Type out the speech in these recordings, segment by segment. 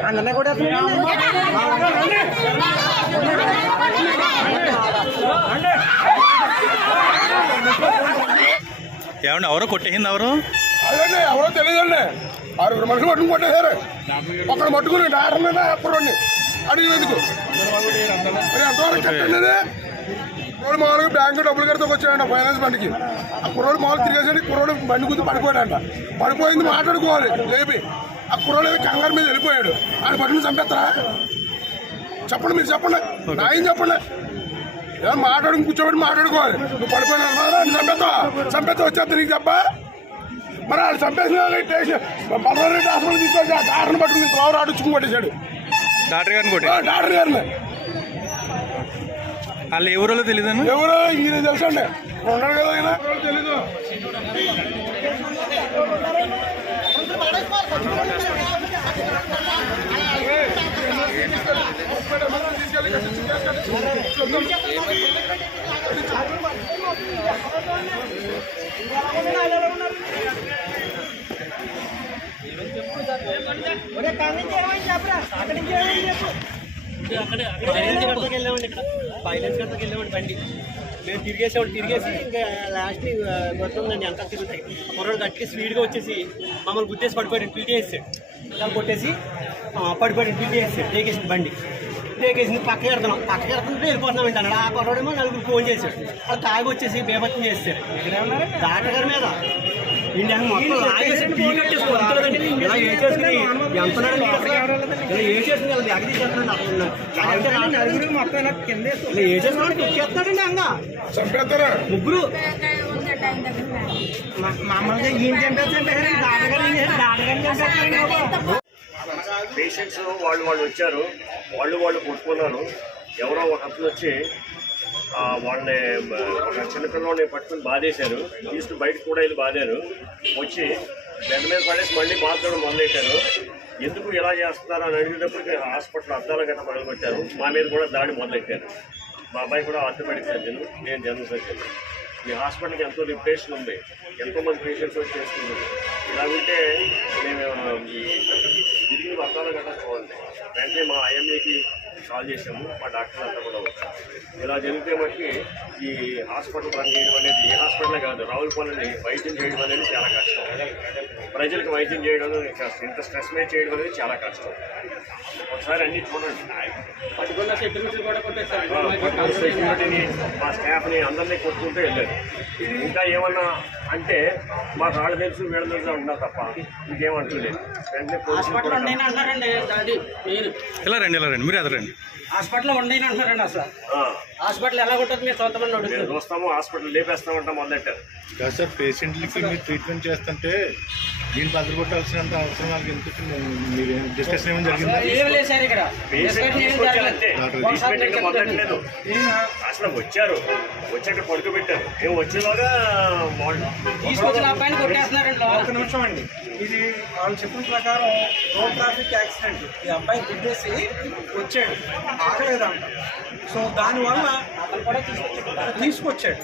అందరినీ కూడా ఏమండి ఎవరో కొట్టేసింది ఎవరు అదండి ఎవరో తెలియదండి 6 మనుషులు పట్టుకుని కొట్టేశారు ఒక్కడ పట్టుకుని డాక్టర్ మీద అప్పుడండి అడిగినందుకు ఎంతవరకు కట్టండి కుర్రోడు మామూలుగా బ్యాంకు డబ్బులు కడితే వచ్చాడంట ఫైనాన్స్ బండికి ఆ కుర్రోడు మామూలు తిరిగేసండి కుర్రోడు బండి గుర్తు పడిపోయాడంట పడిపోయింది మాట్లాడుకోవాలి లేపి ఆ కుర్రోడు ఏదో కంగారు మీద వెళ్ళిపోయాడు ఆయన పట్టుకుని చంపేస్తారా చెప్పండి మీరు చెప్పండి నాయని చెప్పండి ఏదో మాట్లాడుకుని కూర్చోబెట్టి మాట్లాడుకోవాలి నువ్వు పడిపోయినా చంపేస్తా వచ్చేస్తా నీకు చెప్పా మరి వాళ్ళు చంపేసిన బలరారెడ్డి హాస్పిటల్ తీసుకొచ్చి ఆ డాక్టర్ని పట్టుకుని త్రోవరు ఆడించుకుని కొట్టేశాడు డాక్టర్ గారిని డాక్టర్ గారిని వాళ్ళు ఎవరో తెలియదు ఎవరో ఈయన తెలుసు అండి ఉన్నాడు కదా ఆయన తెలీదు ఫైనాన్స్ గంటకి వెళ్ళామండి బండి మేము తిరిగేసి ఇంకా లాస్ట్ కొడుతుందండి అంతా తిరుగుతాయి కుర్రోడు గట్టిగా స్పీడ్గా వచ్చేసి మమ్మల్ని గుర్తేసి పడిపోయాడు పీటీ వేసాడు ఇలా కొట్టేసి పడిపోయాడు పీటీ వేసాడు టేకేసింది బండి టేకేసింది పక్కకి ఎడుతుంటే వెళ్ళిపోతున్నామండి అన్నాడు ఆ కుర్రోడేమో నలుగురు ఫోన్ చేశాడు వాళ్ళు తాగి వచ్చేసి బేభత్సం చేశారు డాక్టర్ గారి మీద ఇండియా మొత్తం లాగేసి టీ కట్టేసి కొడుతుందండి ఇలా ఏ చేసుకుని ఎంత ఇలా ఏ చేసుకుని ఇలా బ్యాగ్ తీసేస్తున్నాడు మొత్తం ఇలా కింద ఏ చేసుకున్నాడు తొక్కేస్తున్నాడండి అంగా చంపేస్తారా ముగ్గురు మామూలుగా ఏం చంపేస్తుంటే పేషెంట్స్ వాళ్ళు వచ్చారు వాళ్ళు కొట్టుకున్నారు ఎవరో ఒక అతను వచ్చి వాళ్ళని ఒక చిన్నపిల్లవాడిని పట్టుకుని బాధేశారు తీసుకుని బయటకు కూడా వెళ్ళి బాధారు వచ్చి బెడ్ మీద పడేసి మళ్ళీ బాధడం మొదలెట్టారు ఎందుకు ఇలా చేస్తున్నారు అని అడిగినప్పటికీ హాస్పిటల్ అద్దాలు గట్రా మొదలుపెట్టారు మా మీద కూడా దాడి మొదలెట్టారు మా అబ్బాయి కూడా ఆర్థోపెడిక్ సర్జన్ నేను జనరల్ సర్జన్ ఈ హాస్పిటల్కి ఎంతో రిప్యుటేషన్ ఉంది ఎంతోమంది పేషెంట్స్ వచ్చి చేస్తున్నారు ఇలా ఉంటే మేము ఈ తిరిగి అద్దాలు గట్రా చూడండి వెంటనే మా ఐఎంఏకి కాల్ చేసాము మా డాక్టర్ అంతా కూడా వచ్చారు ఇలా జరిగితే మటుకి ఈ హాస్పిటల్ రన్ చేయడం అనేది ఈ హాస్పిటలే కాదు రావులపల్లిని వైద్యం చేయడం అనేది చాలా కష్టం ప్రజలకు వైద్యం చేయడం కష్టం ఇంత స్ట్రెస్ మీద చేయడం అనేది చాలా కష్టం ఒకసారి అన్ని చూడండి సెక్యూరిటీని మా స్టాఫ్ని అందరినీ కొట్టుకుంటూ వెళ్ళారు ఇంకా ఏమన్నా అంటే మాకు వాళ్ళు తెలుసు వీళ్ళ తెలుసు అంటున్నారు తప్ప ఇంకేమంటలేదు వెంటనే ఇలా రండి మీరు ఎదరండి హాస్పిటల్లో ఉండేని అంటున్నారండి అసలు హాస్పిటల్ ఎలా ఉంటుంది మీరు సొంతమంది మేము చూస్తాము హాస్పిటల్ లేపేస్తామంటాం మొదలెట్టారు కాదు సార్ పేషెంట్లకి మీరు ట్రీట్మెంట్ చేస్తుంటే దీన్ని భద్రపట్టాల్సినంత అవసరం వాళ్ళకి ఎందుకు మీరు డిస్కషన్ ఏమైనా జరిగిందా ట్రీట్మెంట్ మొదలెట్టలేదు అసలు వచ్చాక పడుకోబెట్టారు మేము వచ్చేలాగా ఒక నిమిషం అండి ఇది వాళ్ళు చెప్పిన ప్రకారం రోడ్ ట్రాఫిక్ యాక్సిడెంట్ ఈ అబ్బాయి గుద్దేసి వచ్చాడు ఆగలేదంట సో దానివల్ల తీసుకొచ్చాడు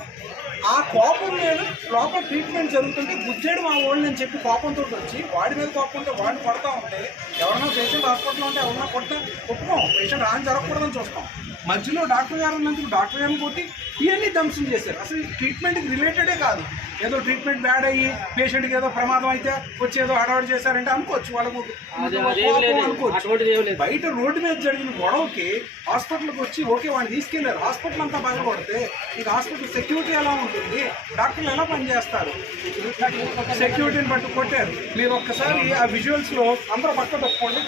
ఆ కోపం మీద లోపల ట్రీట్మెంట్ జరుగుతుంటే గుజ్జాడు మా ఓళ్ళు అని చెప్పి కోపంతో వచ్చి వాడి మీద కోపం ఉంటే వాడిని కొడతా ఉంటే ఎవరైనా పేషెంట్ హాస్పిటల్లో ఉంటే ఎవరైనా కొట్టుకోం పేషెంట్ రాని జరగకూడదని చూస్తాం మధ్యలో డాక్టర్ గారు ఉన్నందుకు డాక్టర్ గారిని కొట్టి ఇవన్నీ ధ్వంసం చేశారు అసలు ట్రీట్మెంట్కి రిలేటెడే కాదు ఏదో ట్రీట్మెంట్ బ్యాడ్ అయ్యి పేషెంట్కి ఏదో ప్రమాదం అయితే వచ్చి ఏదో హడావడి చేశారంటే అనుకోవచ్చు వాళ్ళకు అనుకోవచ్చు బయట రోడ్డు మీద జరిగిన గొడవకి హాస్పిటల్కి వచ్చి ఓకే వాడిని తీసుకెళ్లారు హాస్పిటల్ అంతా పగలగొడితే ఇక హాస్పిటల్ సెక్యూరిటీ ఎలా ఉంటుంది డాక్టర్లు ఎలా పనిచేస్తారు సెక్యూరిటీని పట్టు కొట్టారు మీరు ఒక్కసారి ఆ విజువల్స్లో అందరూ పక్క తప్పుకోండి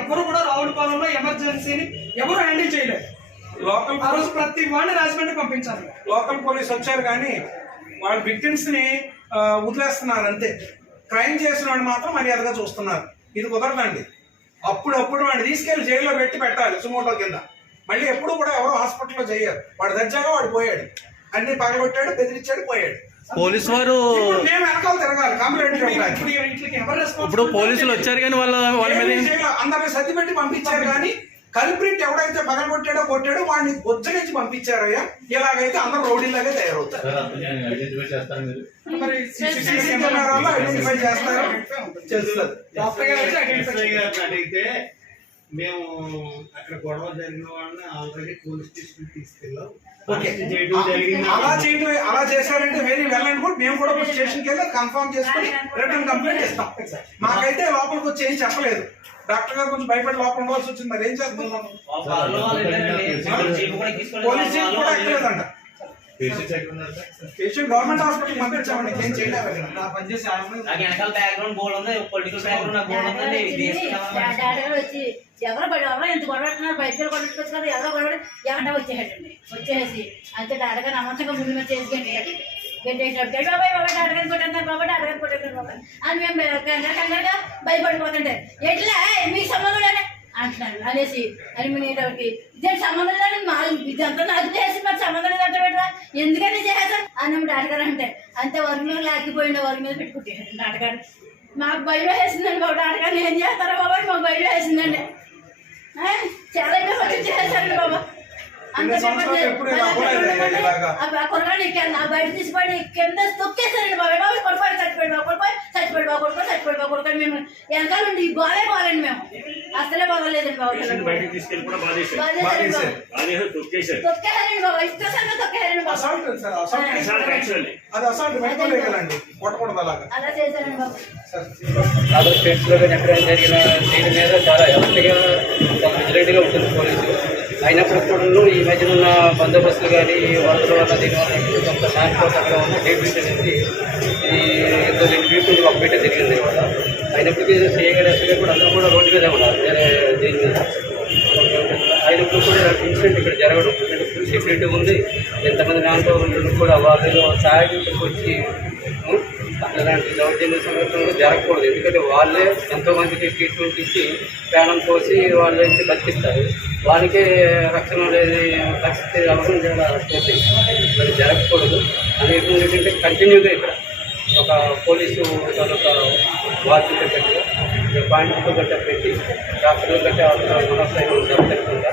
ఎవరు కూడా రావులపాలెంలో ఎమర్జెన్సీని ఎవరు హ్యాండిల్ చేయలేదు లోకల్ ఆ రోజు ప్రతి వాడిని రాజమండ్రి పంపించాలి లోకల్ పోలీస్ వచ్చారు కానీ వాళ్ళ విక్టిమ్స్ ని వదిలేస్తున్నారు అంతే క్రైమ్ చేసిన వాడిని మాత్రం మర్యాదగా చూస్తున్నారు ఇది కుదరదండి అప్పుడప్పుడు వాడిని తీసుకెళ్లి జైల్లో పెట్టాలి సుమోటో కింద మళ్ళీ ఎప్పుడు కూడా ఎవరు హాస్పిటల్లో చేయరు వాడు దర్జాగా వాడు పోయాడు అన్ని పగలగొట్టాడు బెదిరించాడు పోయాడు పోలీసు వారు మేము వెనకాల తిరగాలి కంప్లైంట్ ఇప్పుడు పోలీసులు వచ్చారు కానీ వాళ్ళ మీద అందరిని సర్ది పెట్టి పంపించారు కానీ కల్ప్రిట్ ఎవడైతే పగలగొట్టాడో కొట్టాడో వాడిని బొజ్జగించి పంపించారయ్యా. ఇలాగైతే అందరూ రౌడీలాగే తయారవుతారు. మరి సీసీ కెమెరాలో ఐడెంటిఫై చేస్తారు, చేస్తారు. అడిగితే మేము అక్కడ గొడవ జరిగిన వాళ్ళని ఆల్రెడీ పోలీస్ స్టేషన్ తీసుకెళ్ళాం. అలా చేశారంటే వెరీ వెల్ అండ్ గుడ్. మేము కూడా స్టేషన్కి వెళ్ళి కన్ఫర్మ్ చేసుకుని రిటర్న్ కంప్లైంట్ ఇస్తాం. మాకైతే లోపలికి వచ్చి ఏం చెప్పలేదు. డాక్టర్ గారు కొంచెం భయపడి లోపల ఉండవలసి వచ్చింది. మరి ఏం చేస్తున్నాం? పోలీస్ జీప్ కూడా ఎక్కలేదంట. పేషెంట్ గవర్నమెంట్ హాస్పిటల్ పంపించామండి, ఏం చేయలేదు. ఎవరో ఎంత గొడవడుతున్నారు, బయటకు కొట్టుకోవచ్చు కదా, ఎవరో గొడవ ఎవరైనా వచ్చేసి అంతే డాడగా నమ్మకంగా ముందు మీద చేసుకుంటే గెట్టేసినప్పుడు బాబాయ్ డాడగాని కొట్టేస్తారు, డాడగాని కొట్టేస్తారు బాబాయ్ అని మేము కంగారుగా భయపడిపోతుంటే ఎట్లా మీకు సంబంధం లేదే అంటున్నారు అనేసి అని మీకి ఇదే సంబంధం లేదని మా ఇదంతా నాకు చేసి మరి సంబంధం లేదంటే పెట్టరా ఎందుకని చేస్తారు అని డాడగారు అంటే అంతే వరి మీద లాగిపోయిండే వరి మీద పెట్టుకుంటారు డాడగారు. మాకు భయం వేసిందండి బాబు, డాడగారు ఏం చేస్తారో బాబాయ్ మాకు భయం వేసిందండి. చాలా వచ్చి చేశారండి బాబా. కొరగాడు ఎక్కాను నా బయట తీసిపోయి కింద తొక్కేశారండి బాబాయ్. బాబు కొడుకోవాలి చచ్చిపోయి కొడుకోవాలి మేము వెనకాల ఉండి గోలే పోవాలండి. మేము అసలే బాగోలేదండి బాబు. తొక్కేశారండి బాబా, ఇష్టంగా తొక్కేశారండి బాబా. అలా చేశారండి బాబు. అదర్ స్టేట్స్ లో ఎక్కడ జరిగిన దీని మీద చాలా ఎలర్ట్గా విజిలెంట్గా ఉంటుంది పోలీసు. అయినప్పుడు కూడా ఈ మధ్యన ఉన్న బందోబస్తులు కానీ వరదల వల్ల దీనివల్ల కొంత శాంతిపోతే అక్కడ ఉన్న డేట్ అనేది ఇది ఎంతో 2 వీక్ ఒక మీటర్ జరిగింది ఇవాళ. అయినప్పటికీ సీఏగా ఎస్గా కూడా అందరూ కూడా రోడ్డు మీద ఉన్నారు వేరే దీని మీద. అయినప్పుడు కూడా ఇన్సిడెంట్ ఇక్కడ జరగడం ఫుల్ సెక్యూరిటీ ఉంది. ఎంతమంది నాన్ పౌరులు కూడా వాళ్ళు సహాయకులకు వచ్చి అలాంటి దౌర్జన్య సందర్భంలో జరగకూడదు. ఎందుకంటే వాళ్ళే ఎంతోమందికి ట్రీట్మెంట్ ఇచ్చి ప్రాణం పోసి వాళ్ళ నుంచి బతికిస్తారు. వాళ్ళకే రక్షణ లేని పరిస్థితి అవసరం చేయాలి, మరి జరగకూడదు. అనేది ఏంటంటే కంటిన్యూగా ఇక్కడ ఒక పోలీసు ఒక వాచ్ పెట్టి పాయింట్ గట్ట పెట్టి డాక్టర్లు గట్ట మనోస్థైర్యం జరగకుండా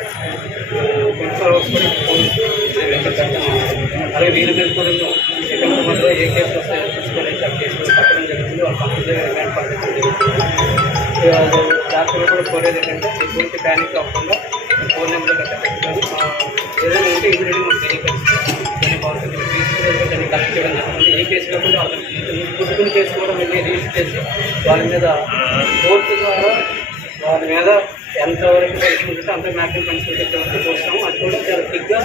24 అవర్స్ కూడా పోలీసు అలాగే వీళ్ళ మీద కూడా సెకండ్ మంత్లో ఏ కేసు వస్తాయో తీసుకొని ఆ కేసులు పట్టడం జరుగుతుంది. వాళ్ళ కంప్లీట్గా రిమాండ్ పంపించడం జరుగుతుంది. డాక్టర్లు కూడా కోరేది ఏంటంటే ఎటువంటి ప్యానిక్ అవ్వకుండా ఫోన్ నెంబర్ గట్ట పెట్టుకొని ఏదైనా ఉంటే ఇమీడియట్గా మాకు తెలియపరుస్తుంది. దాన్ని కలెక్ట్ చేయడం జరుగుతుంది. ఏ కేసు కాకుండా పుట్టుకుని కేసు కూడా మళ్ళీ రిజిస్టర్ చేసి వాళ్ళ మీద కోర్టు ద్వారా వాళ్ళ మీద ఎంతవరకు తెలుసుకుంటుంటే అంత మ్యాక్సిమం కన్సల్ట్ చూస్తాము. అది కూడా చాలా క్విక్గా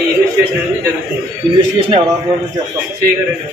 ఈ ఇన్వెస్టిగేషన్ అనేది జరుగుతుంది. ఇన్వెస్టిగేషన్ ఎవరు చేస్తాం? చేయగలండి.